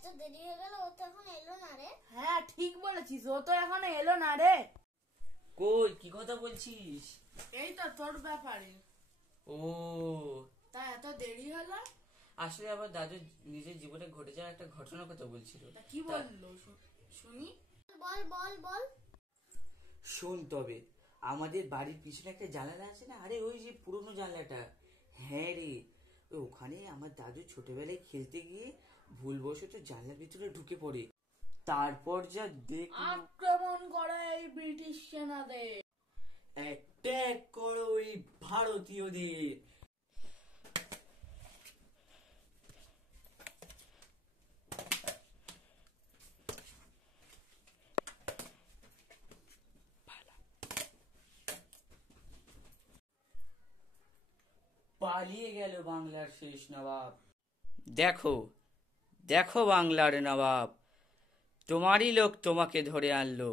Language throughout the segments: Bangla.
এত দেরি হয়ে গেল, ও তো এখন এলো না রে। হ্যাঁ ঠিক বলেছিস, ও তো এখনো এলো না রে। কই কি কথা বলছিস? এই তো তোর ব্যাপারে। ও তা এত দেরি হলো? আসলে আমার দাদু নিজের জীবনে ঘটে যাওয়া একটা ঘটনার কথা বলছিল। তা কি বললো শুনি। বল বল বল। শোন তবে, আমাদের বাড়ির পিছনে একটা জানালা আছে না, আরে ওই যে পুরনো জানলাটা, হ্যাঁ রে, ওখানে আমার দাদু ছোটবেলায় খেলতে গিয়ে ভুলবশত জানলার ভিতরে ঢুকে পড়ে। তারপর যা আক্রমণ করে এই ব্রিটিশ সেনাদের, অ্যাটাক করো ওই ভারতীয়দের। পালিয়ে গেল বাংলার শেষ নবাব। দেখো দেখো বাংলার নবাব, তোমারই লোক তোমাকে ধরে আনলো।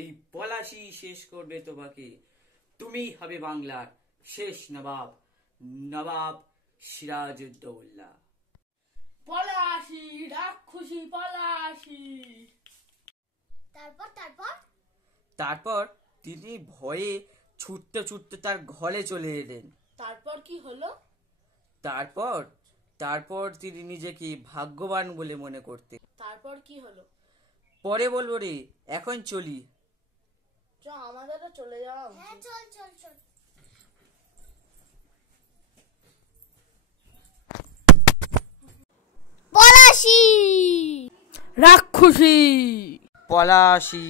এই পলাশি শেষ করবে তোমাকে, তুমি হবে বাংলার শেষ নবাব, নবাব সিরাজউদ্দৌলা। পলাশি রাক্ষসী পলাশি। তারপর তারপর তারপর তিনি ভয়ে ছুটতে ছুটতে তার ঘরে চলে এলেন। তারপর কি হলো? তারপর তারপর তিনি নিজেকে ভাগ্যবান বলে মনে করতেন। তারপর কি হলো? পরে বলবো রে, এখন চলি। চ, আমাদেরও চলে যাওয়া হ্যাঁ উচিত। চল চল চল। পলাশি রাক্ষসী পলাশি।